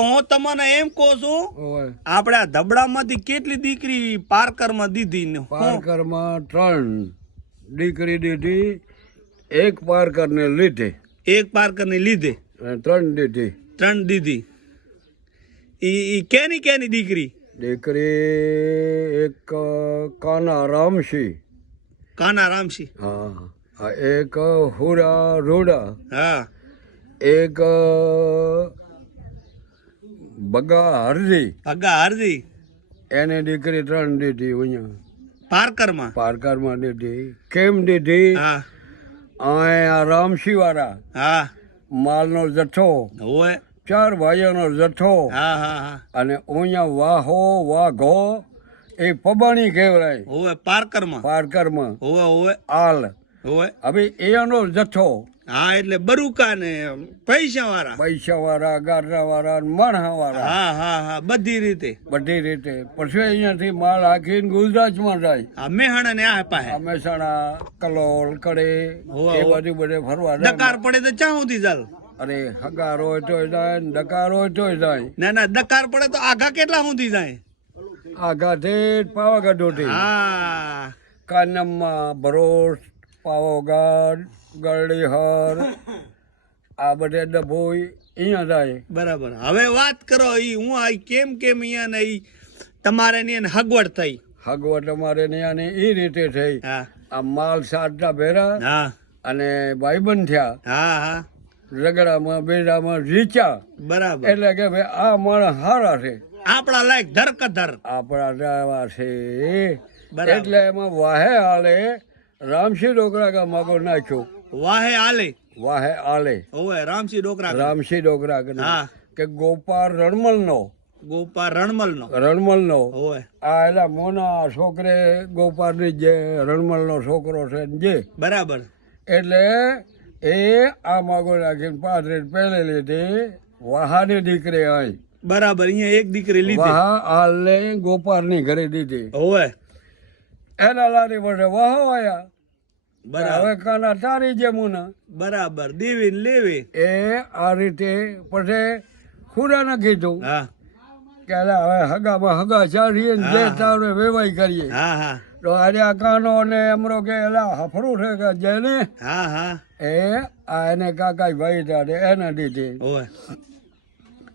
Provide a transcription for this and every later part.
હું તમને એમ કહું છું, ઓય આપણે આ ધબડામાંથી કેટલી દીકરી પારકરમાં દીધી ને પારકરમાં 3 દીકરી દીધી, એક પારકરને લીધે એક પારકરને લીધે અને 3 દીધી. 3 દીધી. ઈ કેની દીકરી? દીકરી એક કાના રામસિંહ, કાના રામસિંહ. હા, એક હુરા રોડા, હા, એક બગા હરજી, અગા હારજી એને દીકરી 3 દીધી. અહીંયા પારકરમાં. પારકરમાં દીધી. કેમ દીધી? હા આ રામસિંહ વાળા હા માલનો જથ્થો, હોય. 4 ભાઈઓનો જથ્થો, હા હા હા અને અહીંયા વાહો વાઘો એ પબાણી કહેવાય હોય પારકરમાં. પારકરમાં હોય હોય આલ. હોય. હવે એનો જથ્થો હા, એટલે બરુકા ને પૈસા વાળા. પૈસા વાળા, ગારના વાળા, માણસા વાળા, હા હા હા, બધી રીતે. બધી રીતે. પછી અહીંયાથી માલ હાકીને ગુજરાતમાં જાય. આ મેહાણા ને આ પાસે આ મહેસાણા, કલોલ, કડે હોવા, એ હોવા. બધે ફરવા જાય. દકાર પડે તો ચા સુધી ચાલ. અરે હગાર હોય તોય જાય ને ડકાર હોય તોય જાય. ના ના, દકાર પડે તો આઘા કેટલા સુધી જાય? આઘાથી પાવાગઢોથી હા કાનમમાં ભરોસ, પાવાગઢ, ગરડીહર, આ બધે ડભોઈ અહીંયા જાય. બરાબર. હવે વાત કરો, ઈ હું આ કેમ અહીંયા ને ઈ તમારે ની એને હગવડ થઈ? હગવટ અમારે ત્યાં એ રીતે થઈ. હા આ માલ સાતના ભેરા હા અને ભાઈબંધ થયા, હા હા, રગડામાં બેડામાં રીચા. બરાબર. એટલે કે ભાઈ આ માણસ હારા છે, આપણા લાયક ધરકધર. આપણા ડ્રાઈવર છે. બરાબર. એટલે એમાં વાહે આલે રામસિંહ ડોકરા કા માગો નાખ્યો. વાહે આલે. વાહે આલે ઓય રામસિંહ ડોકરા. રામસિંહ ડોકરા હા. કે ગોપાલ રણમલ નો, ગોપા રણમલ નો. રણમલ નો. ઓય આ એલા મોના છોકરે ગોપાલ ની જે રણમલ નો છોકરો છે ને જે, બરાબર. એટલે એ આ માગો નાખીને પાથરી પહેલે લીધી. વાહાની દીકરી આવી. બરાબર. અહીંયા એક દીકરી લીધી. વાહા હાલને ગોપાલ ની ઘરે દીધી. ઓય એના લારી પડે વાહો આયા. બરાબર. હવે કાના તારી જે મુના બરાબર. દેવી ને લેવી. એ આ રીતે પછી ખુરાને કીધું હા કે અલા હવે હગામાં હગા ચારીએ ને જે હા. તારે વેવાઈ કરીએ. હા હા તો આજે આ કાનો ને એમરો કે એલા હફરું છે કે જેને હા હા. એ આ એને કાકા ભાઈ તારે એને દીધી. ઓય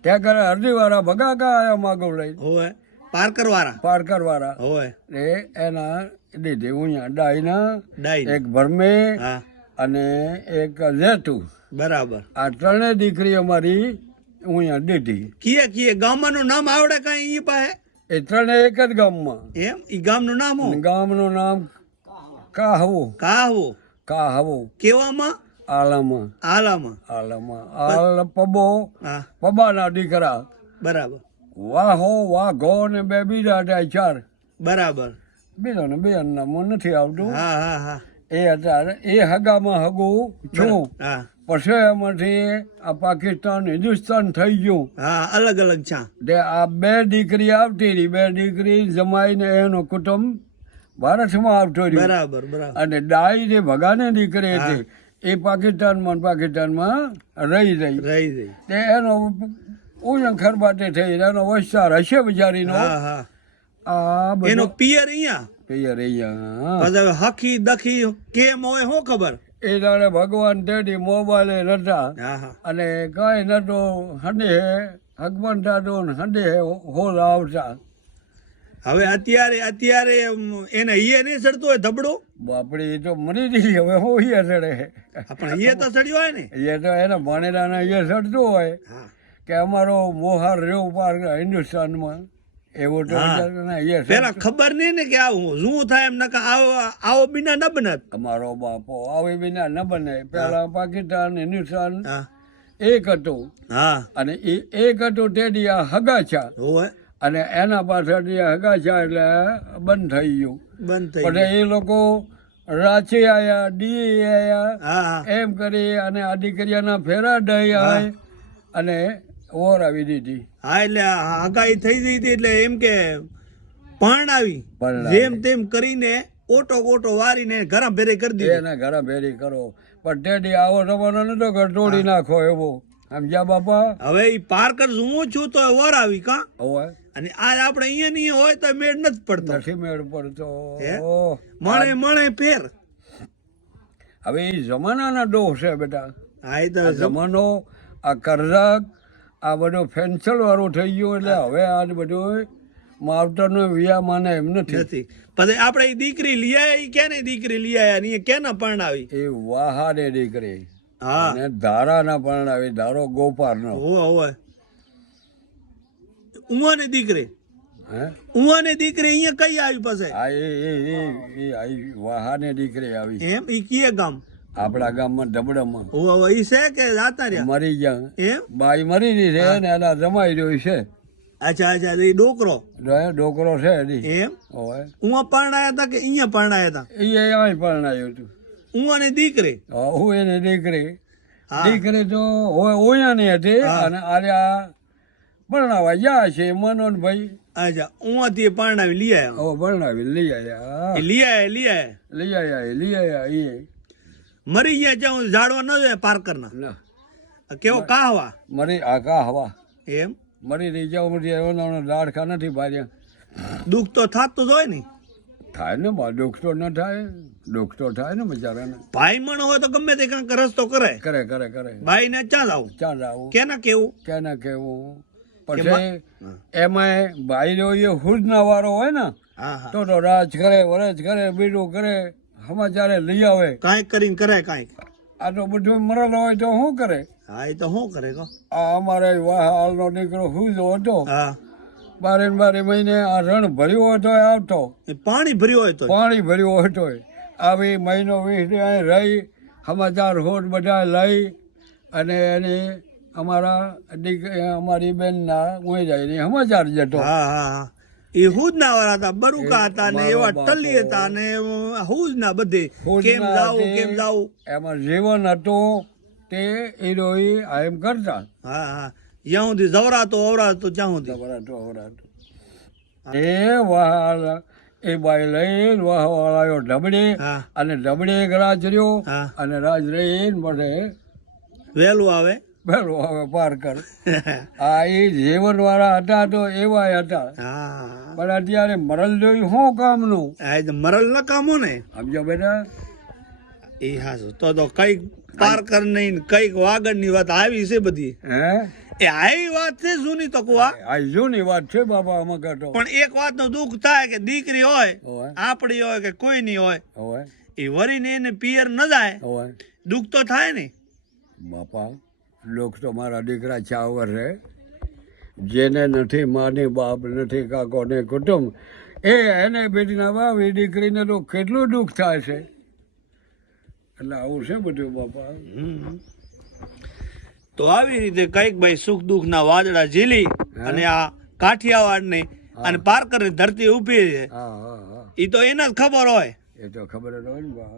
ત્યાં કરે હરદીવાળા ભગા કા આયા માગો લઈ, ઓય પારકર વાળા. પારકર વાળા ઓય એ એના દીધી. ઉઅહીંયા ડાઈના, ડાઈ. એક ભરમે હા અને એક જેતુ. બરાબર. આ 3 દીકરી અમારી ઉઅહીંયા દીધી. કીએ ગામનું નામ આવડે કઈ ઈ પાસે? એ 3 એક જ ગામમાં. એમ? ઈ ગામનું નામ અને હું? ગામનું નામ કાહવું. કાહવો. કાહવું કેવામાં? આલામાં. આલામાં. આલામાં આલ પબો, હા પબાના દીકરા બરાબર. વાહો વાઘો ને 2 બીજા હતા 4. બરાબર. બીજો ને 2 નામ નથી આવતું. હા હા હા. એ અત્યારે એ હગામાં હગું છું. હા પછી એમાંથી આ પાકિસ્તાન હિન્દુસ્તાન થઈ ગયું. હા, અલગ અલગ છા. તે આ 2 દીકરી આવતી રહી. 2 દીકરી જમાઈને એનો કુટુંબ ભારતમાં આવતો રહ્યો. બરાબર બરાબર. અને ડાઈ જે ભગાની દીકરી હતી એ પાકિસ્તાનમાં રહી રહી રહી. તે એનો ઉજણ ખરબાટે થઈ, એનો વસ્તાર હશે બિચારીનો. હા હા. આ બધો એનો પિયર અહીંયા. તૈયાર રહ્યા. પછી હવે હખી દખી કેમ હોય શું ખબર? એ દાડે ભગવાન તેડી મોબાઈલે નતા હા હા. અને કઈ નતો. હંડે હગવાન થતો ને હંડે હોલ આવતા. હવે અત્યારે એને ઈએ નહીં સડતું હોય ધબડો? બાપડી એ તો મરી ગઈ. હવે હું ઈએ ચડે. પણ ઈએ તો સડ્યો હોય ને. એ તો એના ભાણેડાના ઈએ ચડતું હોય હા કે અમારો મોહાર રહ્યો પાર હિન્દુસ્તાનમાં. એવું તો પેલા ખબર નહીં ને કે આવું શું થાય એમ. નકા આવો બીના ન બનત. અમારો બાપો આવી વિના ન બને. પેલા પાકિસ્તાન હિન્દુસ્તાન હા એક હતું. હા. અને એ એક હતું તેડી આ હગાછા. હોય. અને એના પાછળથી હગાછા એટલે બંધ થઈ ગયું. બંધ થઈ પણ એ લોકો રાંચી આયા, ડી આયા, હા હા. એમ કરી અને આ દીકરીઓના ફેરા દઈ આવે અને ઓર આવી દીધી. હા એટલે આગાહી થઈ ગઈ હતી એટલે એમ કે પરણાવી પરણાવી. જેમ તેમ કરીને ઓટો વારીને ઘરા ભેરે કરી દીધી. એના ઘરે ભેરી કરો. પણ તેડી આવો જમાનો નતો કે તોડી નાખો એવો. સમજ્યા બાપા? હવે ઈ પારકર હું છું તો વર આવી કા હવે અને આજ આપણે અહીંયા ને અહીંયા હોય તો મેળ નથી પડતો. નથી મેળ પડતો. હે? મળે મળે ફેર. હવે એ જમાનાના દોષ છે બેટા. હા એ તો જમાનો આ કરજક આ બધું ફેન્સલ વાળું થઈ ગયું એટલે હવે આ બધું માવતરનો વિયા માને એમ નથી. નથી. પછી આપણે ઈ દીકરી લઈ આયા ઈ કેને દીકરી લઈ આયા ને ઈ કેના પરણાવી? એ વાહાને દીકરી હા અને ધારાના પરણાવી. ધારો ગોપારનો. હોવે ઉવાની દીકરી હે ઉવાની દીકરી અહીંયા કઈ આવી પાસે? આ એ આવી વાહાને દીકરી આવી. એમ ઈ કીએ ગામ? આપણા ગામમાં ધબડામાં હોવે ઈ છે કે જાતા રહ્યા? મરી ગયા. એમ? બાઈ મરી ગઈ છે ને એના જમાઈ રહ્યો છે. અચ્છા અચ્છા ઈ ડોકરો ડોકરો છે એની. એમ? હવે ઉવા પરણાયા હતા કે અહીંયા પરણાયા હતા? એ અહીં પરણાયું હતું. ઉવાની દીકરી? હું એની દીકરી. હા. દીકરી તો ઓયાની હતી હા. અને આર્યા પરણાવા ગયા છે મનોજભાઈ. અચ્છા ઉવાથી પરણાવી લઈ આયા? હવે પરણાવી લઈ આવ્યા. એ લઈ આયા લઈ આવ્યા એ મરી ગયા જ્યાં ઝાડવા ન જાય પારકરના? ના કેવો કાહવા? મરી આકા હવા એમ? મરી રહી જાવ લાડકા નથી ભાર્યા. દુઃખ તો થાતું જ હોય ને. થાય ને બા દુઃખ તો ન થાય. દુઃખ તો થાય ને બિચારાને. ભાઈ મણ હોય તો ગમે તે કંઈક રસ્તો કરે. કરે ભાઈ ને ચાલ આવું ચાલ આવું કેના કેવું? કેને કેવું. પછી એમાંય ભાઈ નો એ હુજના વાળો હોય ને હા હા તો રાજ કરે વરજ કરે બીડું કરે સમાચારે લઈ આવે. કાંઈક કરીને કરે કાંઈક. આ તો બધું મરેલ હોય તો શું કરે? હા એ તો શું કરે કહો? આ અમારે હાલનો દીકરો હુજો હતો. હા 12 મહિને આ રણ ભર્યું હોય તોય આવતો. એ પાણી ભર્યું હોય તો? પાણી ભર્યું હોય તોય આવી મહિનો 20 અહીં રહી સમાચાર હોટ બધા લઈ અને એની અમારી બેનના હું જાય ને સમાચાર જતો. હા હા હા એ હુજના વાળા હતા, બરુકા હતા ને એવા ટલી હતા ને હુજના બધે કેમ જાવું. એમાં જીવન હતું તે એ રોઈ એમ કરતા. હા હા જ્યાં સુધી જવરાતો અવરાતો ત્યાં સુધી. એ વહાલ એ બાઈ લઈને વાહવાળાયો ઢબડે હા અને ઢબડે એક રાજ રહ્યો હા અને રાજ રહીને મને વહેલું આવે. પેલું હવે પાર કર. આ એ જીવન વાળા હતા તો એવા હતા. હા પણ અત્યારે મરલ જોયું શું કામનું? આ તો મરલ ન કામો ને. સમજો બેટા. એ હાસુ તો કઈક પારકર નહીં કઈક વાગડ ની વાત આવી છે બધી. હે એ આવી વાત છે જૂની તો કુવા. આ જૂની વાત છે બાબા આમાં કાઢો. પણ એક વાત નું દુઃખ થાય કે દીકરી હોય હોય આપડી હોય કે કોઈની હોય હોય એ વરીને એને પિયર ન જાય હોય દુઃખ તો થાય ને બાપા. લોક તો મારા દીકરા ચાવર છે. જેને નથી માની બાપ નથી કાકો ને કુટુંબ એને બેટીના બાપ એ દીકરીને તો કેટલું દુઃખ થાય છે. એટલે આવું છે બધું બાપા. તો આવી રીતે કઈક ભાઈ સુખ દુઃખ ના વાદળા ઝીલી અને આ કાઠિયાવાડ ને અને પારકર ની ધરતી ઉભી છે હા હા હા એ તો એને જ ખબર હોય. એ તો ખબર જ હોય ને બા.